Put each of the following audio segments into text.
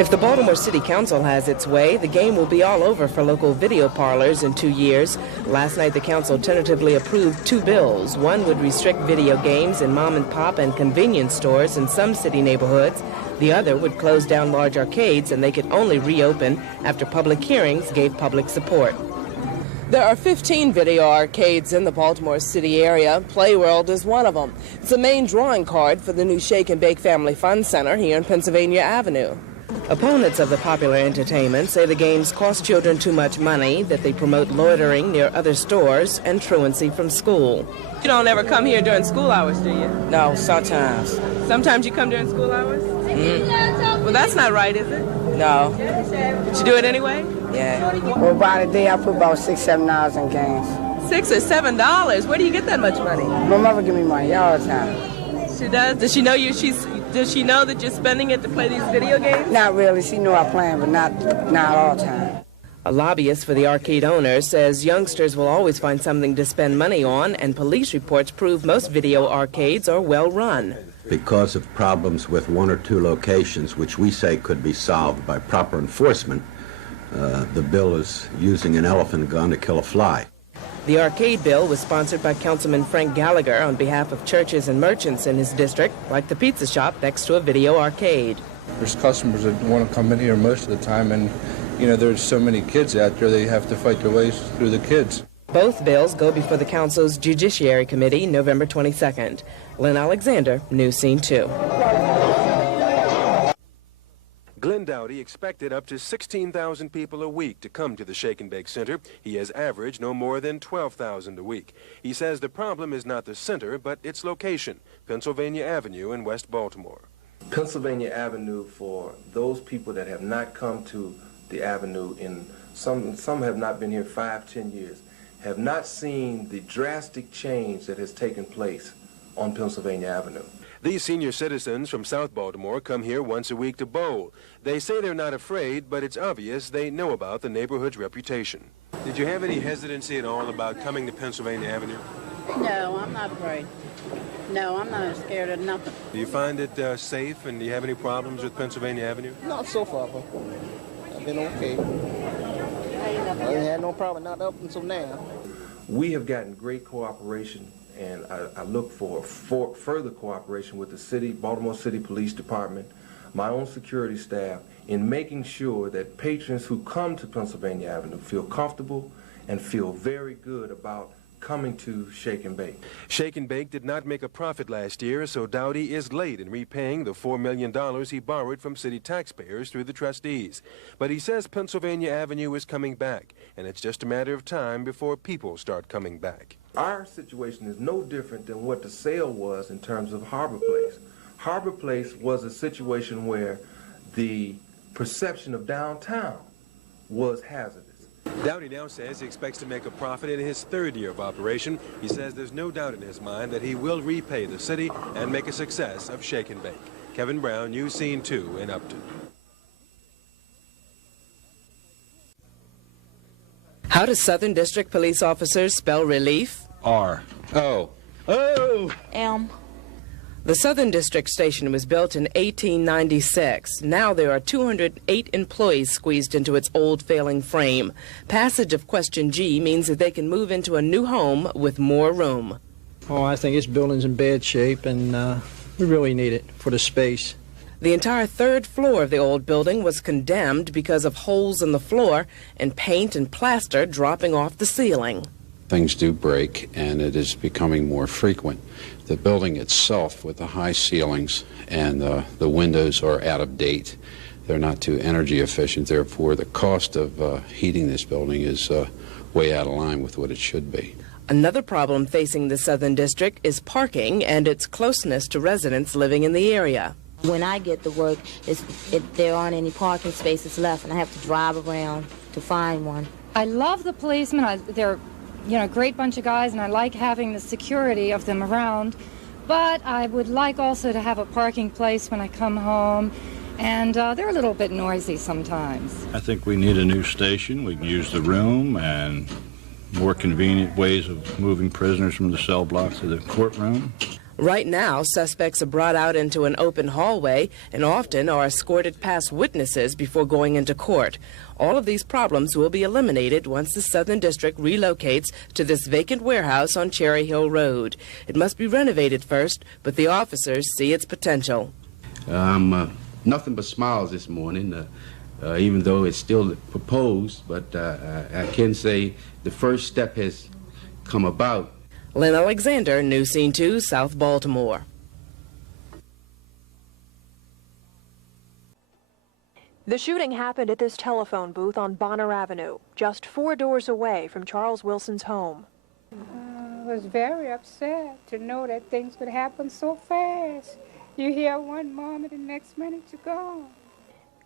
If the Baltimore City Council has its way, the game will be all over for local video parlors in 2 years. Last night, the council tentatively approved 2 bills. One would restrict video games in mom-and-pop and convenience stores in some city neighborhoods. The other would close down large arcades, and they could only reopen after public hearings gave public support. There are 15 video arcades in the Baltimore City area. Playworld is one of them. It's the main drawing card for the new Shake and Bake Family Fun Center here on Pennsylvania Avenue. Opponents of the popular entertainment say the games cost children too much money, that they promote loitering near other stores, and truancy from school. You don't ever come here during school hours, do you? No, sometimes. Sometimes you come during school hours? Mm-hmm. Well, that's not right, is it? No. But you do it anyway? Yeah. Well, by the day, I put about $6, $7 in games. $6 or $7? Where do you get that much money? My mother give me money all the time. She does? Does she know you? Does she know that you're spending it to play these video games? Not really. She know I play, but not all the time. A lobbyist for the arcade owner says youngsters will always find something to spend money on, and police reports prove most video arcades are well run. Because of problems with 1 or 2 locations, which we say could be solved by proper enforcement, the bill is using an elephant gun to kill a fly. The arcade bill was sponsored by Councilman Frank Gallagher on behalf of churches and merchants in his district, like the pizza shop next to a video arcade. There's customers that want to come in here most of the time, and there's so many kids out there, they have to fight their ways through the kids. Both bills go before the council's Judiciary Committee November 22nd. Lynn Alexander, News Scene 2. Glenn Dowdy expected up to 16,000 people a week to come to the Shake and Bake Center. He has averaged no more than 12,000 a week. He says the problem is not the center, but its location, Pennsylvania Avenue in West Baltimore. Pennsylvania Avenue, for those people that have not come to the Avenue in some have not been here 5, 10 years, have not seen the drastic change that has taken place on Pennsylvania Avenue. These senior citizens from South Baltimore come here once a week to bowl. They say they're not afraid, but it's obvious they know about the neighborhood's reputation. Did you have any hesitancy at all about coming to Pennsylvania Avenue? No, I'm not afraid. No, I'm not scared of nothing. Do you find it safe, and do you have any problems with Pennsylvania Avenue? Not so far. I've been okay. I ain't had no problem, not up until now. We have gotten great cooperation, and I look for further cooperation with the city, Baltimore City Police Department, my own security staff, in making sure that patrons who come to Pennsylvania Avenue feel comfortable and feel very good about coming to Shake and Bake. Shake and Bake did not make a profit last year, so Dowdy is late in repaying the $4 million he borrowed from city taxpayers through the trustees. But he says Pennsylvania Avenue is coming back, and it's just a matter of time before people start coming back. Our situation is no different than what the sale was in terms of Harbor Place. Harbor Place was a situation where the perception of downtown was hazardous. Dowdy now says he expects to make a profit in his 3rd year of operation. He says there's no doubt in his mind that he will repay the city and make a success of Shake and Bake. Kevin Brown, News Scene 2 in Upton. How do Southern District police officers spell relief? M. The Southern District Station was built in 1896. Now there are 208 employees squeezed into its old failing frame. Passage of Question G means that they can move into a new home with more room. Oh, I think this building's in bad shape, and we really need it for the space. The entire 3rd floor of the old building was condemned because of holes in the floor and paint and plaster dropping off the ceiling. Things do break, and it is becoming more frequent. The building itself, with the high ceilings and the windows, are out of date. They're not too energy efficient. Therefore, the cost of heating this building is way out of line with what it should be. Another problem facing the Southern District is parking and its closeness to residents living in the area. When I get to work, there aren't any parking spaces left, and I have to drive around to find one. I love the policemen. They're a great bunch of guys, and I like having the security of them around. But I would like also to have a parking place when I come home, and they're a little bit noisy sometimes. I think we need a new station. We can use the room and more convenient ways of moving prisoners from the cell block to the courtroom. Right now, suspects are brought out into an open hallway and often are escorted past witnesses before going into court. All of these problems will be eliminated once the Southern District relocates to this vacant warehouse on Cherry Hill Road. It must be renovated first, but the officers see its potential. Nothing but smiles this morning, even though it's still proposed, but I can say the first step has come about. Lynn Alexander, News Scene 2, South Baltimore. The shooting happened at this telephone booth on Bonner Avenue, just 4 doors away from Charles Wilson's home. I was very upset to know that things could happen so fast. You hear one moment, the next minute you're gone.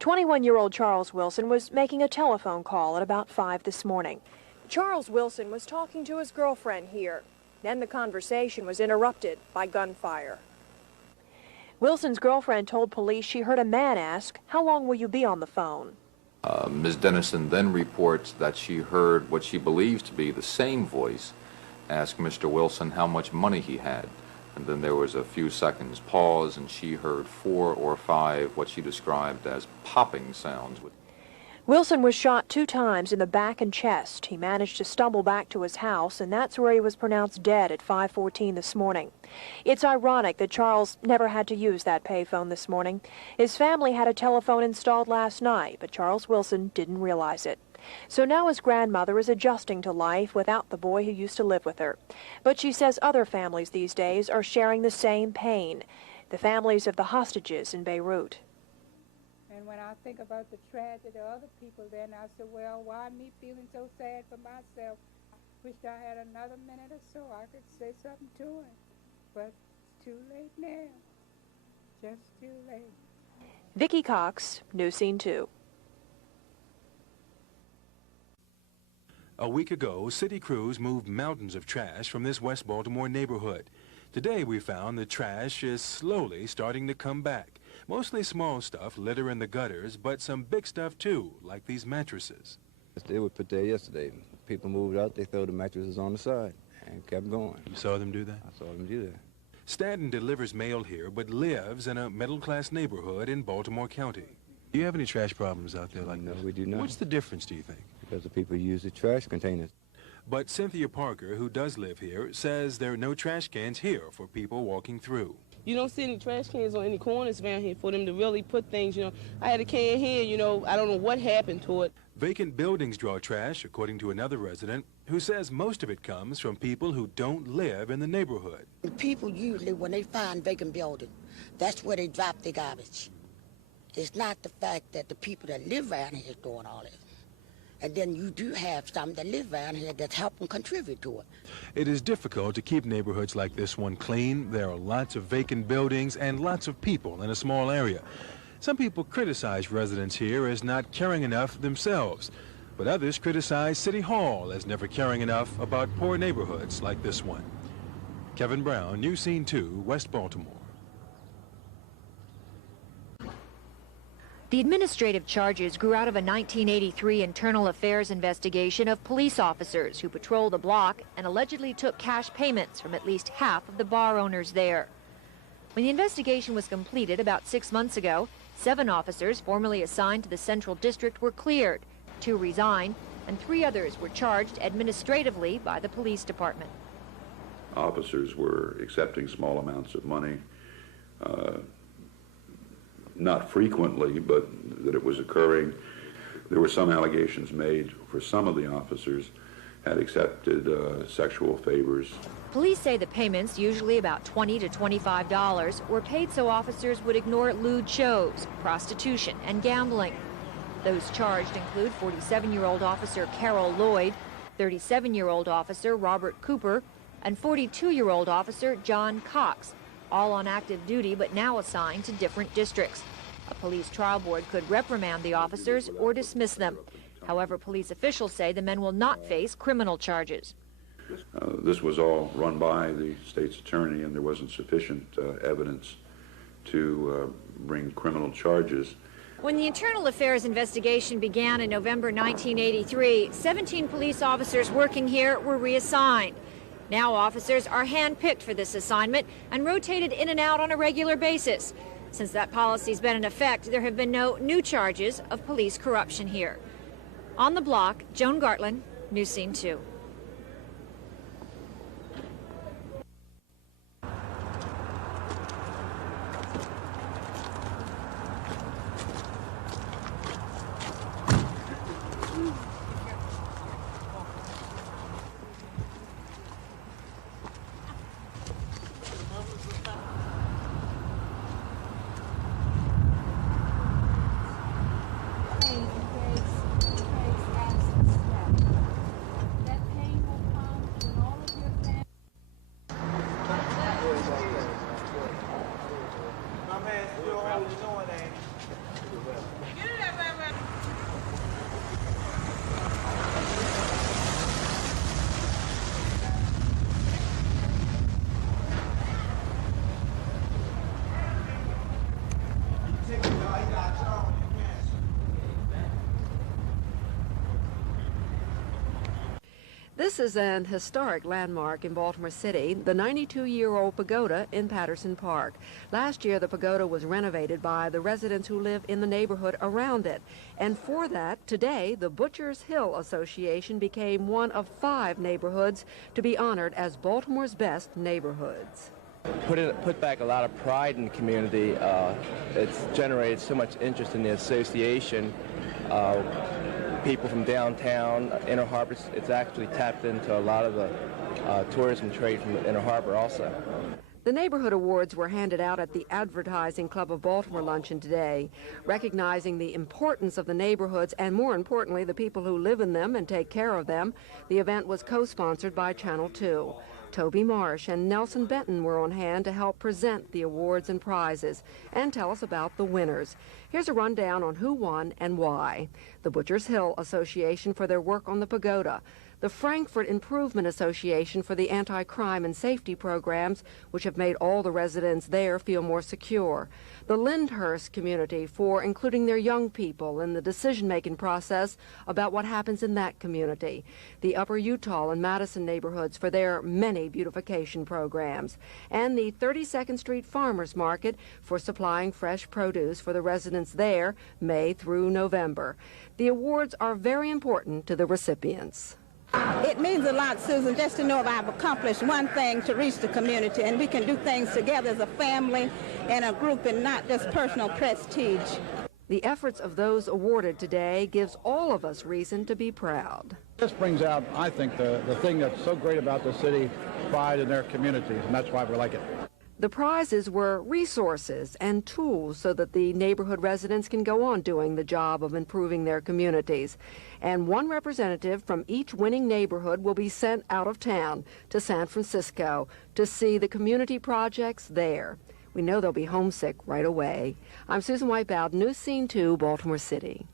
21-year-old Charles Wilson was making a telephone call at about 5 this morning. Charles Wilson was talking to his girlfriend here. Then the conversation was interrupted by gunfire. Wilson's girlfriend told police she heard a man ask, "How long will you be on the phone?" Ms. Dennison then reports that she heard what she believes to be the same voice ask Mr. Wilson how much money he had. And then there was a few seconds pause, and she heard 4 or 5 what she described as popping sounds. Wilson was shot 2 times in the back and chest. He managed to stumble back to his house, and that's where he was pronounced dead at 5:14 this morning. It's ironic that Charles never had to use that payphone this morning. His family had a telephone installed last night, but Charles Wilson didn't realize it. So now his grandmother is adjusting to life without the boy who used to live with her. But she says other families these days are sharing the same pain, the families of the hostages in Beirut. And when I think about the tragedy of other people, then I said, well, why me feeling so sad for myself? Wished I had another minute or so I could say something to him. But it's too late now. Just too late. Vicki Cox, News Scene 2. A week ago, city crews moved mountains of trash from this West Baltimore neighborhood. Today we found the trash is slowly starting to come back. Mostly small stuff, litter in the gutters, but some big stuff too, like these mattresses. They were put there yesterday. People moved out, they threw the mattresses on the side and kept going. You saw them do that? I saw them do that. Stanton delivers mail here, but lives in a middle-class neighborhood in Baltimore County. Do you have any trash problems out there like this? No, we do not. What's the difference, do you think? Because the people use the trash containers. But Cynthia Parker, who does live here, says there are no trash cans here for people walking through. You don't see any trash cans on any corners around here for them to really put things, I had a can here, I don't know what happened to it. Vacant buildings draw trash, according to another resident, who says most of it comes from people who don't live in the neighborhood. People usually, when they find vacant buildings, that's where they drop their garbage. It's not the fact that the people that live around here is doing all this. And then you do have some that live around here that help and contribute to it. It is difficult to keep neighborhoods like this one clean. There are lots of vacant buildings and lots of people in a small area. Some people criticize residents here as not caring enough themselves, but others criticize City Hall as never caring enough about poor neighborhoods like this one. Kevin Brown, News Scene 2, West Baltimore. The administrative charges grew out of a 1983 internal affairs investigation of police officers who patrolled the block and allegedly took cash payments from at least half of the bar owners there. When the investigation was completed about 6 months ago, 7 officers formerly assigned to the Central District were cleared, 2 resigned, and 3 others were charged administratively by the police department. Officers were accepting small amounts of money, not frequently, but that it was occurring. There were some allegations made for some of the officers had accepted sexual favors. Police say the payments, usually about $20 to $25, were paid so officers would ignore lewd shows, prostitution, and gambling. Those charged include 47-year-old Officer Carol Lloyd, 37-year-old Officer Robert Cooper, and 42-year-old Officer John Cox, all on active duty but now assigned to different districts. A police trial board could reprimand the officers or dismiss them. However, police officials say the men will not face criminal charges. This was all run by the state's attorney, and there wasn't sufficient evidence to bring criminal charges. When the internal affairs investigation began in November 1983, 17 police officers working here were reassigned. Now officers are handpicked for this assignment and rotated in and out on a regular basis. Since that policy's been in effect, there have been no new charges of police corruption here. On the block, Joan Gartland, News Scene 2. This is an historic landmark in Baltimore City, the 92-year-old pagoda in Patterson Park. Last year, the pagoda was renovated by the residents who live in the neighborhood around it. And for that, today, the Butchers Hill Association became one of 5 neighborhoods to be honored as Baltimore's best neighborhoods. Put back a lot of pride in the community. It's generated so much interest in the association. People from downtown, Inner Harbor, it's actually tapped into a lot of the tourism trade from the Inner Harbor also. The neighborhood awards were handed out at the Advertising Club of Baltimore luncheon today, recognizing the importance of the neighborhoods and, more importantly, the people who live in them and take care of them. The event was co-sponsored by Channel 2. Toby Marsh and Nelson Benton were on hand to help present the awards and prizes and tell us about the winners. Here's a rundown on who won and why. The Butchers Hill Association for their work on the pagoda, the Frankfurt Improvement Association for the anti-crime and safety programs, which have made all the residents there feel more secure, the Lyndhurst community for including their young people in the decision-making process about what happens in that community, the Upper Utah and Madison neighborhoods for their many beautification programs, and the 32nd Street Farmers Market for supplying fresh produce for the residents there May through November. The awards are very important to the recipients. It means a lot, Susan, just to know if I've accomplished one thing to reach the community, and we can do things together as a family and a group and not just personal prestige. The efforts of those awarded today gives all of us reason to be proud. This brings out, I think, the thing that's so great about the city, pride in their communities, and that's why we like it. The prizes were resources and tools so that the neighborhood residents can go on doing the job of improving their communities. And one representative from each winning neighborhood will be sent out of town to San Francisco to see the community projects there. We know they'll be homesick right away. I'm Susan White-Bowden, News Scene 2, Baltimore City.